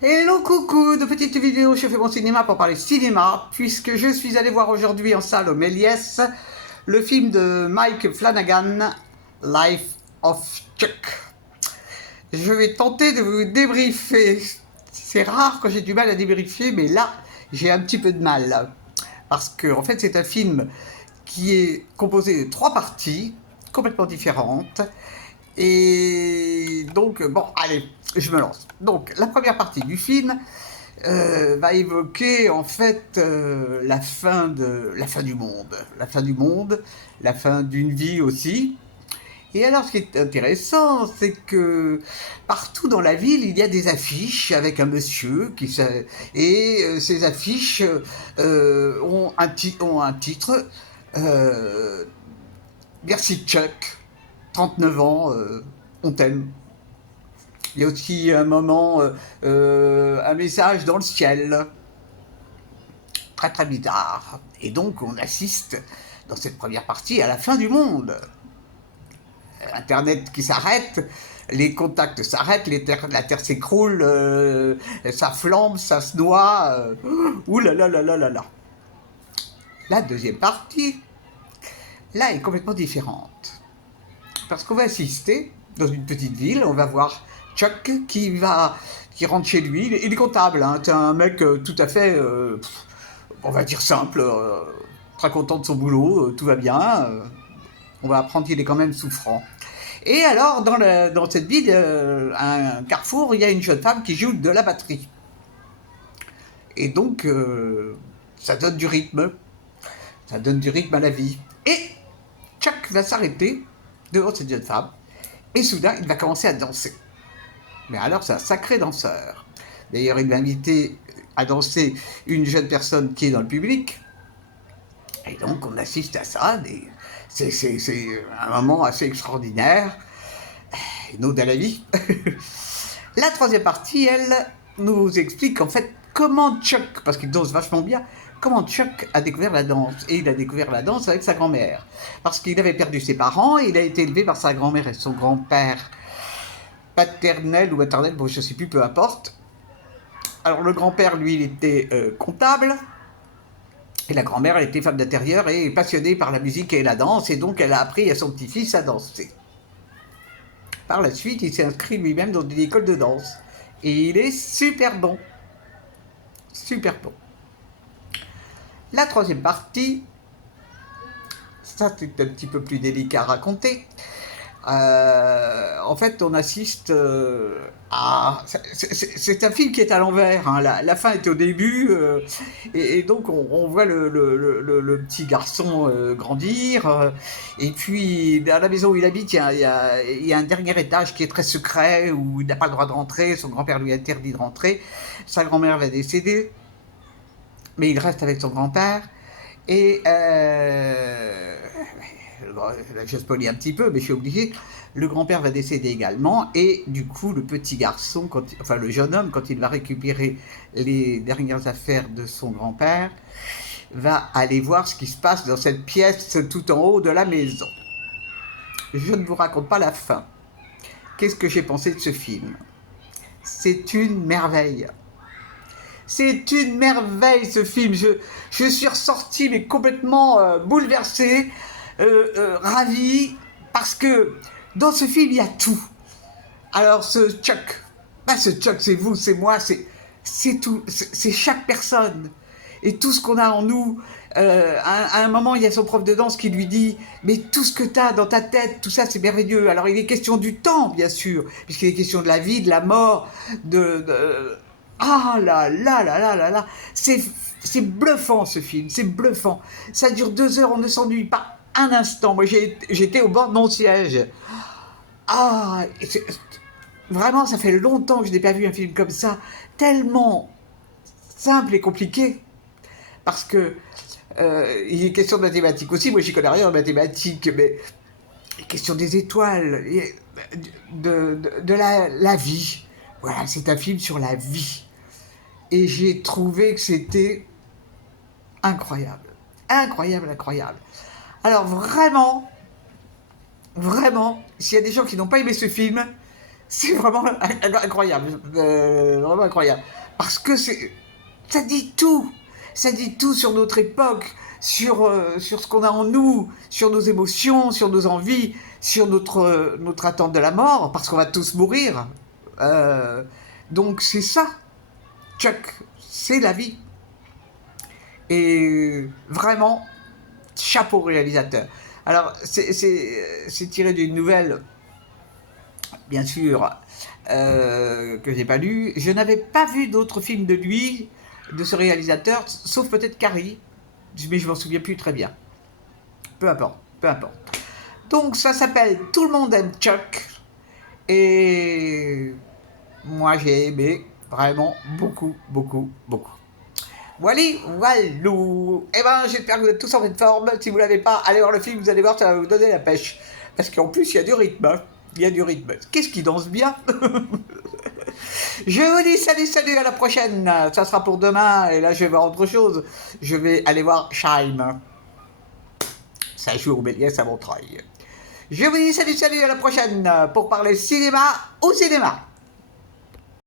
Hello coucou, de petites vidéos, je fais mon cinéma pour parler cinéma, puisque je suis allé voir aujourd'hui en salle au Méliès le film de Mike Flanagan, Life of Chuck. Je vais tenter de vous débriefer. C'est rare quand j'ai du mal à débriefer, mais là, j'ai un petit peu de mal. Parce que, en fait, c'est un film qui est composé de 3 parties, complètement différentes. Et donc, bon, allez, je me lance. Donc, la première partie du film va évoquer en fait la fin du monde, la fin d'une vie aussi. Et alors, ce qui est intéressant, c'est que partout dans la ville, il y a des affiches avec un monsieur et ces affiches ont un titre. euh, Merci Chuck, 39 ans, on t'aime. Il y a aussi un moment, un message dans le ciel, très très bizarre. Et donc on assiste dans cette première partie à la fin du monde. Internet qui s'arrête, les contacts s'arrêtent, la Terre s'écroule, ça flambe, ça se noie. Ouh là là là là là là. La deuxième partie, là, est complètement différente. Parce qu'on va assister dans une petite ville, on va voir Chuck qui rentre chez lui. Il est comptable, hein, c'est un mec tout à fait, on va dire simple, très content de son boulot, tout va bien. On va apprendre qu'il est quand même souffrant. Et alors, dans cette ville, un carrefour, il y a une jeune femme qui joue de la batterie. Et donc, ça donne du rythme. Ça donne du rythme à la vie. Et Chuck va s'arrêter devant cette jeune femme. Et soudain, il va commencer à danser. Mais alors, c'est un sacré danseur. D'ailleurs, il va inviter à danser une jeune personne qui est dans le public. Et donc, on assiste à ça. C'est un moment assez extraordinaire. Une ode à la vie. La troisième partie, elle, nous explique en fait comment Chuck, parce qu'il danse vachement bien, comment Chuck a découvert la danse. Et il a découvert la danse avec sa grand-mère. Parce qu'il avait perdu ses parents et il a été élevé par sa grand-mère et son grand-père paternel ou maternel, bon je sais plus, peu importe. Alors le grand-père, lui, il était comptable, et la grand-mère, elle était femme d'intérieur et passionnée par la musique et la danse, et donc elle a appris à son petit-fils à danser. Par la suite, il s'est inscrit lui-même dans une école de danse, et il est super bon. Super bon. La troisième partie, ça c'est un petit peu plus délicat à raconter. En fait, on assiste à. C'est un film qui est à l'envers, hein. La fin est au début, et donc on voit le petit garçon grandir. Et puis, à la maison où il habite, il y a un dernier étage qui est très secret, où il n'a pas le droit de rentrer. Son grand-père lui interdit de rentrer. Sa grand-mère va décéder, mais il reste avec son grand-père. Et je spoilie un petit peu, mais je suis obligé. Le grand-père va décéder également, et du coup, le petit garçon, enfin le jeune homme, quand il va récupérer les dernières affaires de son grand-père, va aller voir ce qui se passe dans cette pièce tout en haut de la maison. Je ne vous raconte pas la fin. Qu'est-ce que j'ai pensé de ce film? C'est une merveille. C'est une merveille ce film. Je suis ressorti mais complètement bouleversé, ravi, parce que dans ce film il y a tout. Alors ce Chuck, ce Chuck c'est vous, c'est moi, c'est tout, c'est chaque personne. Et tout ce qu'on a en nous, à un moment il y a son prof de danse qui lui dit mais tout ce que tu as dans ta tête, tout ça c'est merveilleux. Alors il est question du temps bien sûr, puisqu'il est question de la vie, de la mort, ah là là là là là là, c'est bluffant ce film, c'est bluffant. Ça dure 2 heures, on ne s'ennuie pas un instant. Moi j'étais au bord de mon siège. Ah, vraiment ça fait longtemps que je n'ai pas vu un film comme ça, tellement simple et compliqué. Parce que il est question de mathématiques aussi, moi j'y connais rien en mathématiques, mais il est question des étoiles, de la vie. Voilà, c'est un film sur la vie. Et j'ai trouvé que c'était incroyable. Incroyable, incroyable. Alors vraiment, vraiment, s'il y a des gens qui n'ont pas aimé ce film, C'est vraiment incroyable, vraiment incroyable. Parce que ça dit tout. Ça dit tout sur notre époque, sur ce qu'on a en nous, sur nos émotions, sur nos envies, sur notre attente de la mort, parce qu'on va tous mourir. Euh, donc c'est ça, Chuck, c'est la vie. Et vraiment, chapeau réalisateur. Alors, c'est tiré d'une nouvelle, bien sûr, que j'ai pas lue. Je n'avais pas vu d'autres films de lui, de ce réalisateur, sauf peut-être Carrie, mais je m'en souviens plus très bien. Peu importe, peu importe. Donc ça s'appelle Tout le monde aime Chuck. Et moi j'ai aimé vraiment beaucoup, beaucoup, beaucoup. Voilà, walou. Eh ben, j'espère que vous êtes tous en pleine forme. Si vous ne l'avez pas, allez voir le film, vous allez voir, ça va vous donner la pêche. Parce qu'en plus, il y a du rythme. Hein. Il y a du rythme. Qu'est-ce qui danse bien? Je vous dis salut, salut, à la prochaine. Ça sera pour demain. Et là, je vais voir autre chose. Je vais aller voir Shime. Ça joue au Méliès à Montreuil. Je vous dis salut, salut, à la prochaine pour parler cinéma au cinéma.